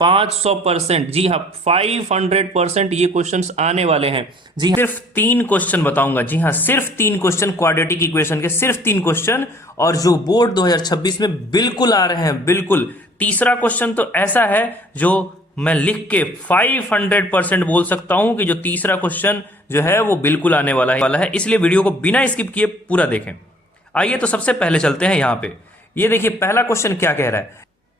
500%, जी हाँ 500% ये क्वेश्चंस आने वाले हैं। जी हाँ, सिर्फ 3 क्वेश्चन बताऊंगा। जी हाँ, सिर्फ 3 क्वेश्चन क्वाड्रेटिक इक्वेशन के, सिर्फ 3 क्वेश्चन, और जो बोर्ड 2026 में बिल्कुल आ रहे हैं, बिल्कुल। तीसरा क्वेश्चन तो ऐसा है जो मैं लिख के 500% बोल सकता हूं कि जो तीसरा क्वेश्चन जो है वो बिल्कुल आने वाला है, इसलिए वीडियो को बिना स्किप किए पूरा देखें। आइए तो सबसे पहले चलते हैं यहां पे। ये देखिए पहला क्वेश्चन क्या कह रहा है,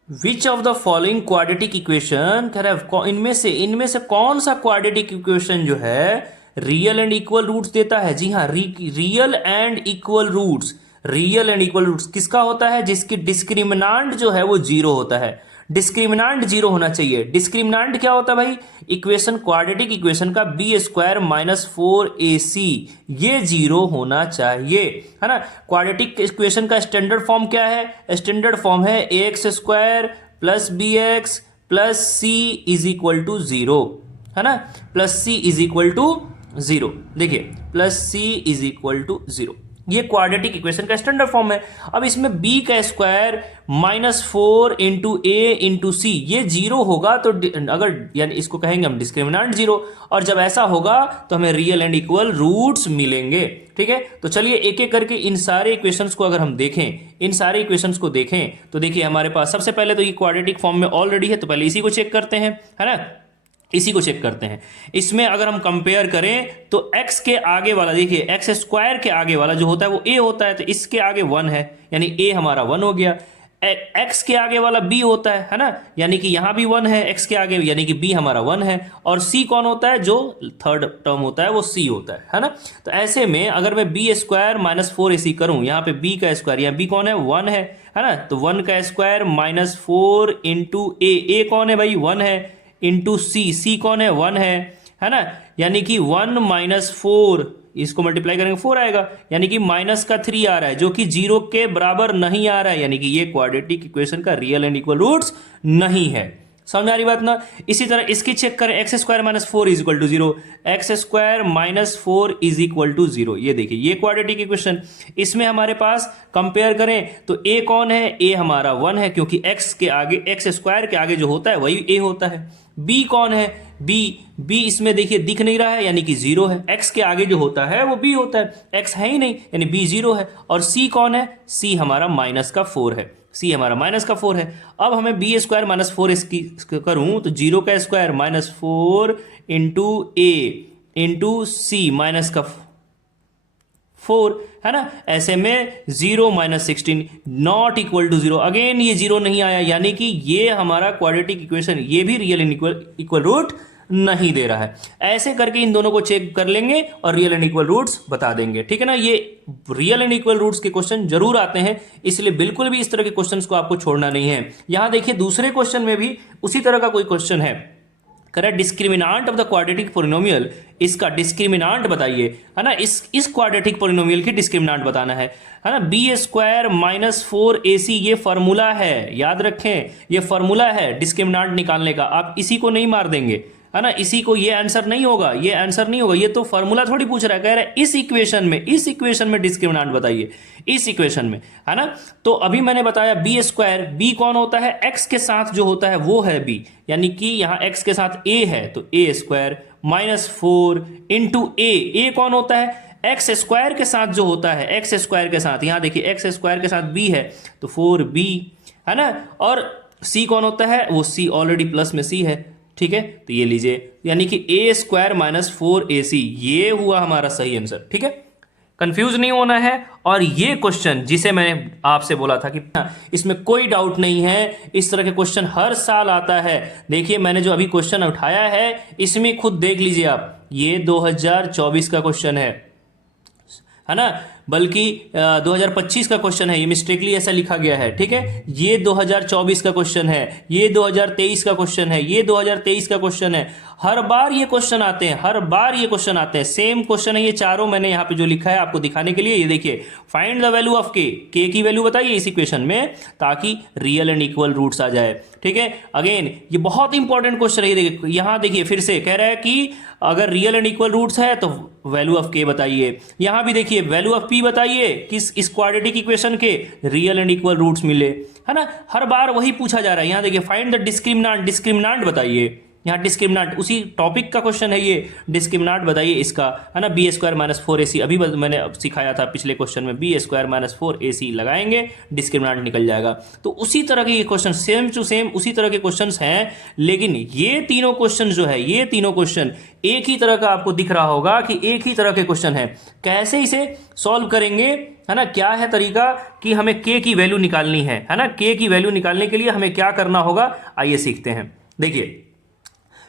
which of the following quadratic equation, कह रहा है इनमें से कौन सा क्वाड्रेटिक इक्वेशन जो है रियल एंड इक्वल रूट्स देता है। जी हाँ, real and equal roots. Real and equal roots किसका होता है, जिसकी डिस्क्रिमिनांट जो है वो जीरो होता है। डिस्क्रिमिनांट जीरो होना चाहिए। डिस्क्रिमिनांट क्या होता है भाई, इक्वेशन, क्वाड्रेटिक इक्वेशन का बी स्क्वायर माइनस 4ac, ये जीरो होना चाहिए, है ना। क्वाड्रेटिक इक्वेशन का स्टैंडर्ड फॉर्म क्या है, स्टैंडर्ड फॉर्म है ax square plus bx plus c is equal to zero, है ना, plus c is equal to zero. देखिए plus c is equal to zero, ये क्वाड्रेटिक इक्वेशन का स्टैंडर्ड फॉर्म है। अब इसमें b का square minus 4 into A into सी, ये जीरो होगा तो अगर, यानी इसको कहेंगे हम डिस्क्रिमिनांट जीरो, और जब ऐसा होगा तो हमें रियल एंड इक्वल रूट्स मिलेंगे। ठीक है, तो चलिए एक एक करके इन सारे इक्वेशंस को अगर हम देखें, इन सारे इक्वेशंस को देखें, तो देखिए हमारे पास सबसे पहले तो ये क्वाड्रेटिक फॉर्म में ऑलरेडी है, तो पहले इसी को चेक करते हैं, है ना, इसी को चेक करते हैं। इसमें अगर हम कंपेयर करें तो x के आगे वाला, देखिए x स्क्वायर के आगे वाला जो होता है वो a होता है, तो इसके आगे 1 है, यानी a हमारा 1 हो गया। x के आगे वाला b होता है ना, यानी कि यहां भी 1 है x के आगे, यानी कि b हमारा 1 है। और c कौन होता है, जो थर्ड टर्म होता है वो c होता है ना। तो ऐसे में अगर मैं b स्क्वायर माइनस 4ac करूं, यहाँ पे b का स्क्वायर, यहाँ b कौन है, 1 है ना, तो 1 का स्क्वायर माइनस 4 इंटू a कौन है भाई, 1 है, इंटू सी कौन है, 1 है ना, यानी कि 1 माइनस 4, इसको मल्टीप्लाई करेंगे 4 आएगा, यानी कि माइनस का 3 आ रहा है, जो कि जीरो के बराबर नहीं आ रहा है, यानी कि ये क्वाड्रेटिक इक्वेशन का रियल एंड इक्वल रूट्स नहीं है। समझ आ रही बात ना। इसी तरह इसकी चेक करें, x square minus 4 is equal to zero, x square minus 4 is equal to zero, ये देखिए ये क्वाड्रेटिक इक्वेशन। इसमें हमारे पास कंपेयर करें तो a कौन है, a हमारा 1 है, क्योंकि x के आगे, एक्स स्क्वायर के आगे जो होता है वही a होता है। b कौन है, b इसमें देखिए दिख नहीं रहा है, यानी कि जीरो है, x के आगे जो होता है वो b होता है, x है ही नहीं, यानी b जीरो है। और c कौन है, c हमारा माइनस का 4 है, c हमारा माइनस का 4 है। अब हमें बी स्क्वायर माइनस 4 इसकी करूं तो जीरो का square minus 4 into A into C minus का 4, है ना। ऐसे में 0 माइनस 16 not equal to zero, again ये जीरो नहीं आया, यानी कि ये हमारा क्वाड्रेटिक इक्वेशन ये भी रियल एंड इक्वल रूट नहीं दे रहा है। ऐसे करके इन दोनों को चेक कर लेंगे और रियल एंड इक्वल रूट्स बता देंगे, ठीक है ना। ये रियल एंड इक्वल रूट्स के क्वेश्चन जरूर आते हैं, इसलिए बिल्कुल भी इस तरह के क्वेश्चंस को आपको छोड़ना नहीं है। यहां देखिए दूसरे क्वेश्चन में भी उसी तरह का कोई क्वेश्चन है, correct, discriminant of the quadratic polynomial, इसका डिस्क्रिमिनांट बताइए, है ना। इस क्वाड्रेटिक पोलिनोमियल की डिस्क्रिमिनांट बताना है ना। बी स्क्वायर माइनस 4ac ये फॉर्मूला है, याद रखें ये फॉर्मूला है डिस्क्रिमिनांट निकालने का, आप इसी को नहीं मार देंगे, है ना, इसी को, ये आंसर नहीं होगा, ये आंसर नहीं होगा, ये तो फॉर्मूला थोड़ी पूछ रहा है, कह रहा है इस इक्वेशन में डिस्क्रिमिनांट बताइए, इस इक्वेशन में, है ना। तो अभी मैंने बताया बी स्क्वायर, बी कौन होता है, एक्स के साथ जो होता है वो है बी, यानी कि यहां एक्स के साथ ए है, तो ए स्क्वायर माइनस 4 इंटू ए कौन होता है, एक्स स्क्वायर के साथ जो होता है, एक्स स्क्वायर के साथ, यहां देखिए एक्स स्क्वायर के साथ बी है तो 4b, है ना। और सी कौन होता है, वो सी ऑलरेडी प्लस में सी है, ठीक है, तो ये लीजिए, यानी कि ए स्क्वायर माइनस 4ac, ये हुआ हमारा सही आंसर, ठीक है। कंफ्यूज नहीं होना है। और ये क्वेश्चन जिसे मैंने आपसे बोला था कि इसमें कोई डाउट नहीं है, इस तरह के क्वेश्चन हर साल आता है। देखिए मैंने जो अभी क्वेश्चन उठाया है इसमें खुद देख लीजिए आप, ये 2024 का क्वेश्चन है ना, बल्कि 2025 का क्वेश्चन है, ये मिस्टेकली ऐसा लिखा गया है, ठीक है। ये 2024 का क्वेश्चन है, ये 2023 का क्वेश्चन है, ये 2023 का क्वेश्चन है। हर बार ये क्वेश्चन आते हैं, हर बार ये क्वेश्चन आते हैं, सेम क्वेश्चन है ये चारों, मैंने यहाँ पे जो लिखा है आपको दिखाने के लिए। ये देखिए, फाइंड द वैल्यू ऑफ के की वैल्यू बताइए इस इक्वेशन में, ताकि रियल एंड इक्वल रूट्स आ जाए। ठीक है, अगेन ये बहुत इंपॉर्टेंट क्वेश्चन है। देखिए यहाँ देखिए, फिर से कह रहा है कि अगर रियल एंड इक्वल रूट्स है तो वैल्यू ऑफ के बताइए। यहां भी देखिए, वैल्यू ऑफ पी बताइए किस इस क्वाड्रेटिक इक्वेशन के रियल एंड इक्वल रूट्स मिले, है ना। हर बार वही पूछा जा रहा है। यहां देखिए, फाइंड द डिस्क्रिमिनांट, डिस्क्रिमिनांट बताइए। यहाँ डिस्क्रिमिनांट उसी टॉपिक का क्वेश्चन है ये, डिस्क्रिमिनांट बताइए इसका, है ना। बी स्क्वायर माइनस 4ac, अभी मैंने सिखाया था पिछले क्वेश्चन में, बी स्क्वायर माइनस 4ac लगाएंगे, डिस्क्रिमिनांट निकल जाएगा। तो उसी तरह के ये क्वेश्चन, सेम टू सेम उसी तरह के क्वेश्चन हैं, लेकिन ये तीनों क्वेश्चन जो है, ये तीनों क्वेश्चन एक ही तरह का आपको दिख रहा होगा कि एक ही तरह के क्वेश्चन है। कैसे इसे सॉल्व करेंगे, है ना, क्या है तरीका कि हमें के की वैल्यू निकालनी है ना। के की वैल्यू निकालने के लिए हमें क्या करना होगा, आइए सीखते हैं। देखिए,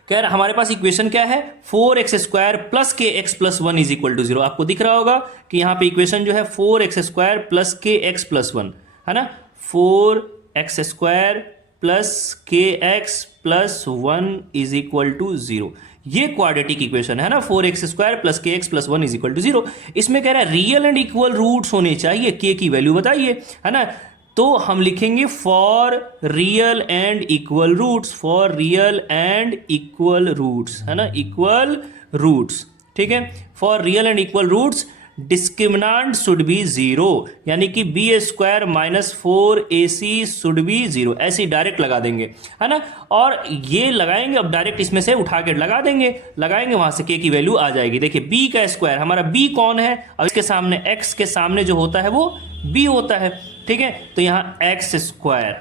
कह रहा हमारे पास इक्वेशन क्या है, 4x स्क्वायर प्लस के x plus 1 is equal to 0। आपको दिख रहा होगा कि यहाँ पे इक्वेशन जो है 4x स्क्वायर प्लस के एक्स प्लस 1, है ना। 4x स्क्वायर प्लस के x plus 1 is equal to 0, ये क्वाड्रेटिक इक्वेशन है ना। 4x स्क्वायर प्लस के x plus 1 is equal to 0। इसमें कह रहा है रियल एंड इक्वल रूट्स होने चाहिए, के की वैल्यू बताइए, है ना। तो हम लिखेंगे for real and equal roots, for real and equal roots, है ना, इक्वल रूट्स। ठीक है, for real and equal roots discriminant should be 0, यानी कि B square minus 4ac should be 0, ऐसे डायरेक्ट लगा देंगे, है ना। और ये लगाएंगे, अब डायरेक्ट इसमें से उठा के लगा देंगे, लगाएंगे, वहां से के की वैल्यू आ जाएगी। देखिए, b का स्क्वायर, हमारा b कौन है, और इसके सामने x के सामने जो होता है वो b होता है। ठीक है, तो यहां एक्स स्क्वायर,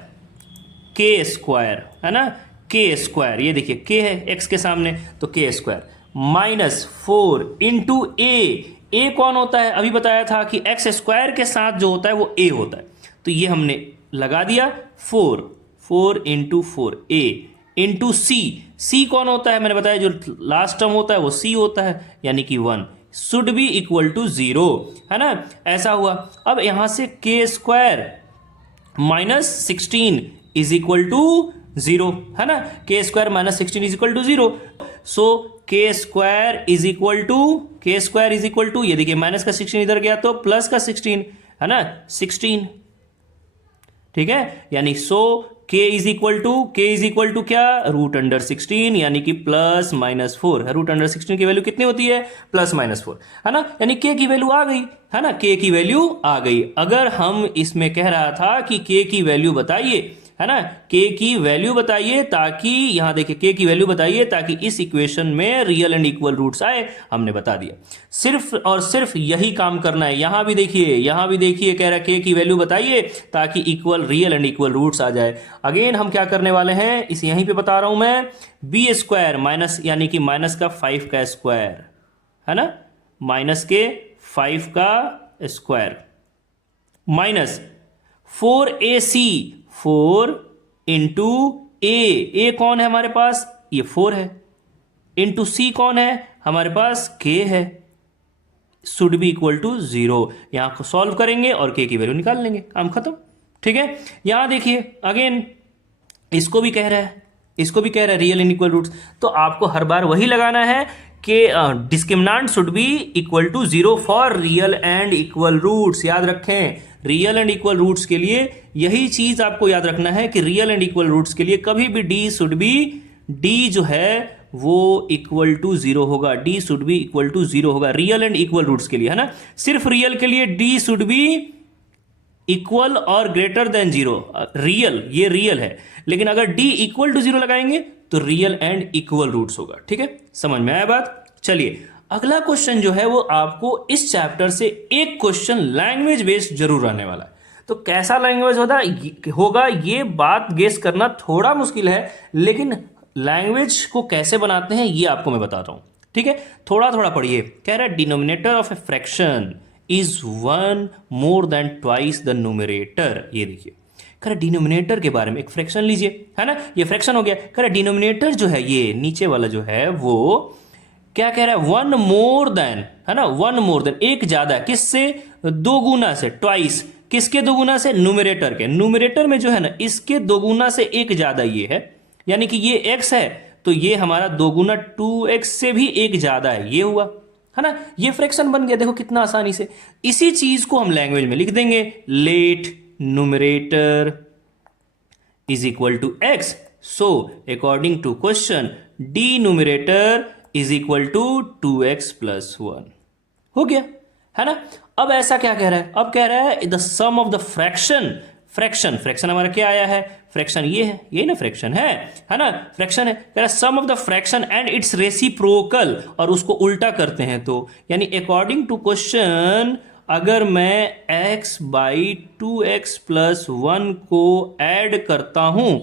के स्क्वायर, है ना, के स्क्वायर, ये देखिए के है एक्स के सामने, तो के स्क्वायर माइनस 4 इंटू ए कौन होता है, अभी बताया था कि एक्स स्क्वायर के साथ जो होता है वो ए होता है, तो ये हमने लगा दिया 4 इंटू 4 ए इंटू सी कौन होता है, मैंने बताया जो लास्ट टर्म होता है वो सी होता है, यानी कि 1 शुड बी इक्वल टू 0, है ना। ऐसा हुआ। अब यहां से k square minus 16 is equal to 0, है ना। K square minus 16 is equal to 0, so k square is equal to, ये देखिए माइनस का 16 इधर गया तो प्लस का 16, है ना, 16। ठीक है, यानी सो के इज इक्वल टू क्या, रूट अंडर 16, यानी कि प्लस माइनस 4। रूट अंडर 16 की वैल्यू कितनी होती है, प्लस माइनस 4, है ना। यानी के की वैल्यू आ गई, है ना, के की वैल्यू आ गई। अगर हम इसमें कह रहा था कि के की वैल्यू बताइए, है ना, के की वैल्यू बताइए, ताकि यहां देखिए के की वैल्यू बताइए ताकि इस इक्वेशन में रियल एंड इक्वल रूट्स आए, हमने बता दिया। सिर्फ और सिर्फ यही काम करना है। यहां भी देखिए कह रहा है के की वैल्यू बताइए ताकि equal real and equal roots आ जाए। अगेन हम क्या करने वाले हैं, इस यहीं पे बता रहा हूं मैं, बी स्क्वायर माइनस, यानी कि माइनस का 5 का स्क्वायर, है ना, माइनस के 5 का स्क्वायर माइनस 4ac, 4 इंटू ए कौन है हमारे पास, ये 4 है, इंटू सी कौन है हमारे पास, के है, शुड बी इक्वल टू 0। यहां को सॉल्व करेंगे और के की वैल्यू निकाल लेंगे, काम खत्म। ठीक है, यहां देखिए अगेन इसको भी कह रहा है रियल एंड इक्वल रूट्स, तो आपको हर बार वही लगाना है कि discriminant should be equal to 0 for real and equal roots. याद रखें, रियल एंड इक्वल रूट्स के लिए यही चीज आपको याद रखना है कि रियल एंड इक्वल रूट्स के लिए कभी भी डी शुड बी, डी जो है वो इक्वल टू 0 होगा, D should be equal to 0 होगा रियल एंड इक्वल रूट्स के लिए, है ना। सिर्फ रियल के लिए डी शुड बी इक्वल और ग्रेटर देन 0, रियल, ये रियल है, लेकिन अगर डी इक्वल टू 0 लगाएंगे तो रियल एंड इक्वल रूट्स होगा। ठीक है, समझ में आया बात। चलिए अगला क्वेश्चन जो है वो आपको इस चैप्टर से एक क्वेश्चन लैंग्वेज बेस्ड जरूर आने वाला है। तो कैसा लैंग्वेज होगा ये बात गेस करना थोड़ा मुश्किल है, लेकिन लैंग्वेज को कैसे बनाते हैं ये आपको मैं बताता हूं। ठीक है, थोड़ा थोड़ा पढ़िए। कह रहा है denominator of a fraction is 1 more than twice the numerator. ये देखिए, कह रहा डिनोमिनेटर के बारे में, एक फ्रैक्शन लीजिए, है ना, ये फ्रैक्शन हो गया। कह रहा डिनोमिनेटर जो है, ये नीचे वाला जो है वो क्या कह रहा है, 1 मोर देन, है ना, 1 मोर देन, एक ज्यादा, किससे, 2 गुना से, ट्वाइस, किसके 2 गुना से, न्यूमरेटर के, न्यूमरेटर में जो है ना इसके 2 गुना से एक ज्यादा ये है, यानी कि ये x है तो ये हमारा 2 गुना 2x से भी 1 ज्यादा है, ये हुआ, है ना। ये फ्रैक्शन बन गया, देखो कितना आसानी से। इसी चीज को हम लैंग्वेज में लिख देंगे, let numerator is equal to x, so according to question the numerator is equal to 2x plus 1, हो गया, है ना। अब ऐसा क्या कह रहा है, अब कह रहा है the sum of the fraction, fraction हमारा क्या आया है, फ्रैक्शन ये है, ये ना फ्रैक्शन है ना, फ्रैक्शन है, कह रहा है sum of the fraction and its reciprocal, और उसको उल्टा करते हैं तो, यानी अकॉर्डिंग टू क्वेश्चन अगर मैं x बाई 2x प्लस 1 को ऐड करता हूं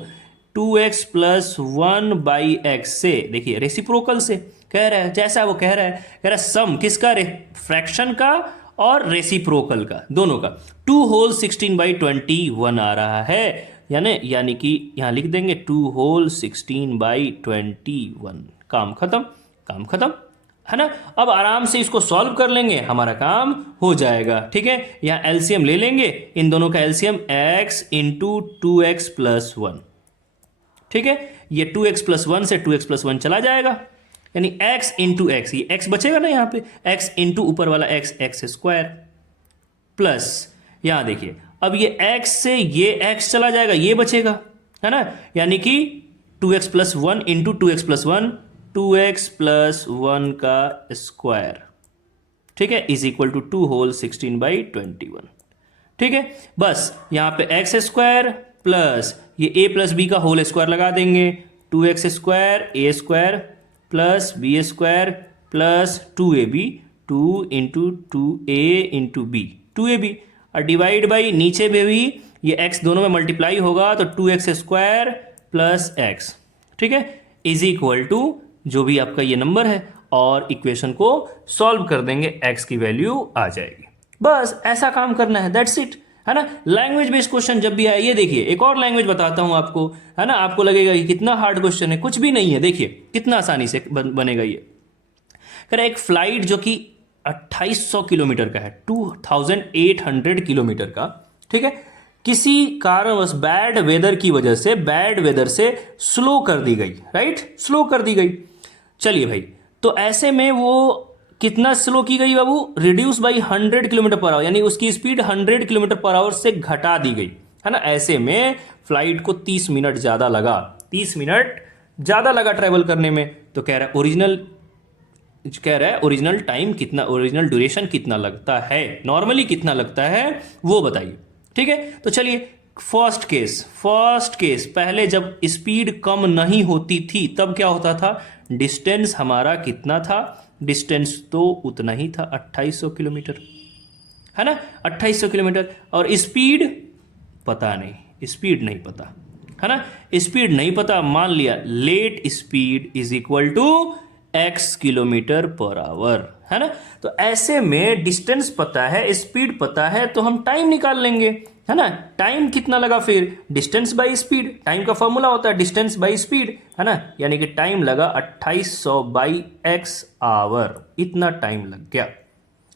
2x प्लस 1 बाई x से, देखिए रेसिप्रोकल से कह रहा है, जैसा वो कह रहा है सम किसका, फ्रैक्शन का और रेसिप्रोकल का, दोनों का, 2 होल 16/21 आ रहा है, यानी कि यहां लिख देंगे 2 होल 16/21, काम खत्म, है ना। अब आराम से इसको सॉल्व कर लेंगे, हमारा काम हो जाएगा, ठीक है। यहां एलसीएम ले लेंगे, इन दोनों का LCM x into 2x plus 1, ठीक है। ये 2x प्लस 1 से 2x प्लस 1 चला जाएगा, यानी x इंटू एक्स, ये x बचेगा ना यहाँ पे, x इंटू ऊपर वाला x स्क्वायर प्लस, यहां देखिए अब ये x से ये x चला जाएगा, ये बचेगा, है ना, यानी कि 2x plus 1 into 2x plus 1, 2x plus 1 का स्क्वायर, ठीक है, इज इक्वल टू 2 होल 16/21, ठीक है। बस यहां पे x स्क्वायर प्लस ये a प्लस बी का होल स्क्वायर लगा देंगे, 2x square a square plus B square plus 2ab, 2 into 2a into B, 2ab, और डिवाइड बाई नीचे में भी ये x दोनों में मल्टीप्लाई होगा तो 2x स्क्वायर प्लस x, ठीक है, इज इक्वल टू जो भी आपका ये नंबर है, और इक्वेशन को सॉल्व कर देंगे, x की वैल्यू आ जाएगी। बस ऐसा काम करना है, दैट्स इट, है ना। लैंग्वेज बेस्ड क्वेश्चन जब भी आए, ये देखिए एक और लैंग्वेज बताता हूं आपको, है ना, आपको लगेगा कि कितना हार्ड क्वेश्चन है, कुछ भी नहीं है, देखिए कितना आसानी से बनेगा ये। कह रहा है एक फ्लाइट जो कि 2800 किलोमीटर का है, 2800 किलोमीटर का, ठीक है, किसी कारणवश बैड वेदर से स्लो कर दी गई, राइट, स्लो कर दी गई। चलिए भाई, तो ऐसे में वो कितना स्लो की गई बाबू, reduce by 100 kilometre per hour, यानी उसकी स्पीड 100 किलोमीटर पर आवर से घटा दी गई, है ना। ऐसे में फ्लाइट को 30 मिनट ज्यादा लगा, 30 मिनट ज्यादा लगा ट्रेवल करने में। तो कह रहा है ओरिजिनल टाइम कितना, ओरिजिनल ड्यूरेशन कितना लगता है, नॉर्मली कितना लगता है वो बताइए, ठीक है। तो चलिए फर्स्ट केस पहले जब स्पीड कम नहीं होती थी तब क्या होता था, डिस्टेंस हमारा कितना था, डिस्टेंस तो उतना ही था 2800 किलोमीटर, है ना, 2800 किलोमीटर, और स्पीड पता नहीं, स्पीड नहीं पता, है ना, स्पीड नहीं पता, मान लिया let speed is equal to x kilometre per hour, है ना। तो ऐसे में डिस्टेंस पता है, स्पीड पता है, तो हम टाइम निकाल लेंगे, है ना। टाइम कितना लगा फिर, डिस्टेंस बाई स्पीड, टाइम का फॉर्मूला होता है डिस्टेंस बाई स्पीड, है ना, यानी कि टाइम लगा 2800 बाई x आवर, इतना टाइम लग गया,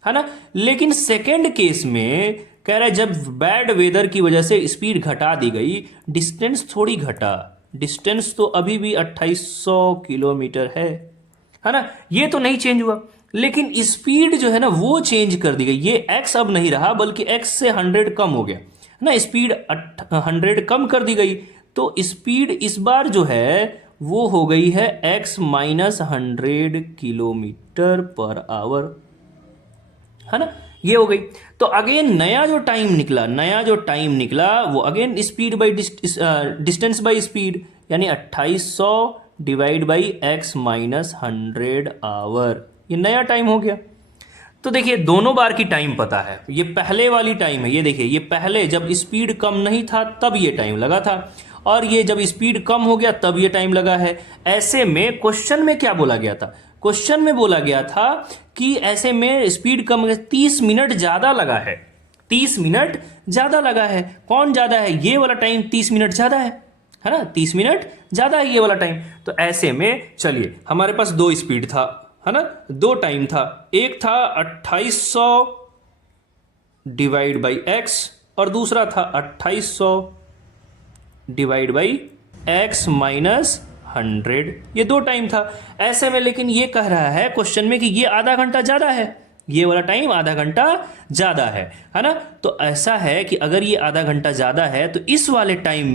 है ना। लेकिन सेकेंड केस में कह रहा है जब बैड वेदर की वजह से स्पीड घटा दी गई, डिस्टेंस थोड़ी घटा, डिस्टेंस तो अभी भी 2800 किलोमीटर है ना, ये तो नहीं चेंज हुआ, लेकिन स्पीड जो है ना वो चेंज कर दी गई, ये x अब नहीं रहा बल्कि x से 100 कम हो गया, है ना, स्पीड 100 कम कर दी गई, तो स्पीड इस बार जो है वो हो गई है x minus 100 kilometre per hour, है ना, ये हो गई। तो अगेन नया जो टाइम निकला वो again speed by distance by speed, यानी 2800 divide by x minus 100 hour, ये नया टाइम हो गया। तो देखिए दोनों बार की टाइम पता है, ये पहले वाली टाइम है, ये देखिए ये पहले जब स्पीड कम नहीं था तब ये टाइम लगा था, और ये जब स्पीड कम हो गया तब ये टाइम लगा है। ऐसे में क्वेश्चन में क्या बोला गया था, क्वेश्चन में बोला गया था कि ऐसे में स्पीड कम, 30 मिनट ज्यादा लगा है, 30 मिनट ज्यादा लगा है। कौन ज्यादा है, ये वाला टाइम 30 मिनट ज्यादा है ना, 30 मिनट ज्यादा है ये वाला टाइम। तो ऐसे में चलिए हमारे पास दो स्पीड था, है ना, दो टाइम था, एक था 2800 डिवाइड बाई x और दूसरा था 2800 डिवाइड बाई x माइनस 100, ये 2 टाइम था। ऐसे में लेकिन ये कह रहा है क्वेश्चन में कि ये आधा घंटा ज़्यादा है, ये वाला टाइम आधा घंटा ज़्यादा है ना। तो ऐसा है कि अगर ये आधा घंटा ज़्यादा है तो इस वाले टाइम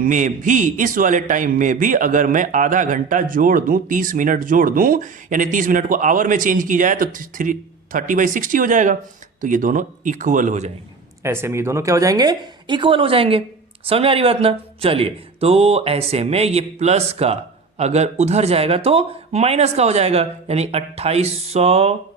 में भी अगर मैं आधा घंटा जोड़ दूं, 30 मिनट जोड़ दूं, यानी 30 मिनट को आवर में चेंज की जाए तो 30/60 हो जाएगा। तो ये दोनों इक्वल हो जाएंगे। ऐसे में ये दोनों क्या हो जाएंगे? इक्वल हो जाएंगे। समझ में आ रही बात ना? चलिए, तो ऐसे में ये प्लस का अगर उधर जाएगा तो माइनस का हो जाएगा, यानी 2800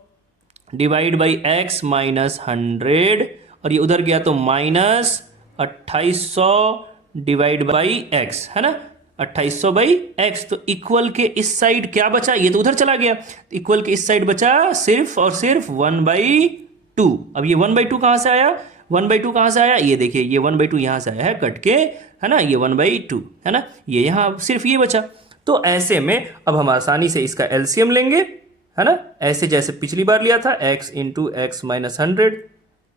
डिवाइड बाई एक्स माइनस 100, और ये उधर गया तो माइनस 2800 डिवाइड बाई एक्स, है ना, 2800 बाई एक्स। तो इक्वल के इस साइड क्या बचा? ये तो उधर चला गया। इक्वल के इस साइड बचा सिर्फ और सिर्फ 1/2। अब ये 1/2 कहाँ से आया? 1/2 कहाँ से आया? ये देखिए, ये 1/2 यहाँ से आया है कट के, है ना, ये 1/2 है ना, ये यहाँ सिर्फ ये बचा। तो ऐसे में अब हम आसानी से इसका एलसीएम लेंगे, है ना, ऐसे जैसे पिछली बार लिया था, x इंटू एक्स माइनस 100,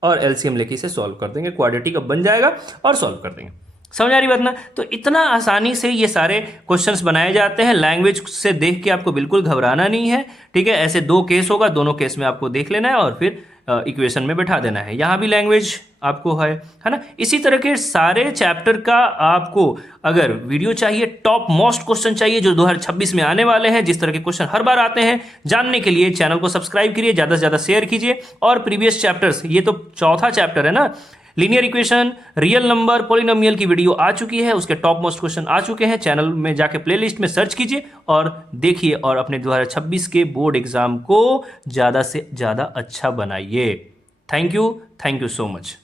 और एलसीएम लेके इसे सॉल्व कर देंगे। क्वाड्रेटिक अब बन जाएगा और सॉल्व कर देंगे। समझ आ रही बात ना? तो इतना आसानी से ये सारे क्वेश्चंस बनाए जाते हैं। लैंग्वेज से देख के आपको बिल्कुल घबराना नहीं है, ठीक है। ऐसे 2 केस होगा, दोनों केस में आपको देख लेना है और फिर इक्वेशन में बैठा देना है। यहाँ भी लैंग्वेज आपको है ना। इसी तरह के सारे चैप्टर का आपको अगर वीडियो चाहिए, टॉप मोस्ट क्वेश्चन चाहिए जो 2026 में आने वाले हैं, जिस तरह के क्वेश्चन हर बार आते हैं, जानने के लिए चैनल को सब्सक्राइब करिए, ज़्यादा से ज़्यादा शेयर कीजिए। और प्रीवियस चैप्टर्स, ये तो चौथा चैप्टर है ना, linear equation, real number, polynomial की वीडियो आ चुकी है, उसके टॉप मोस्ट क्वेश्चन आ चुके हैं। चैनल में जाके प्लेलिस्ट में सर्च कीजिए और देखिए, और अपने 2026 के बोर्ड एग्जाम को ज़्यादा से ज़्यादा अच्छा बनाइए। Thank you so much.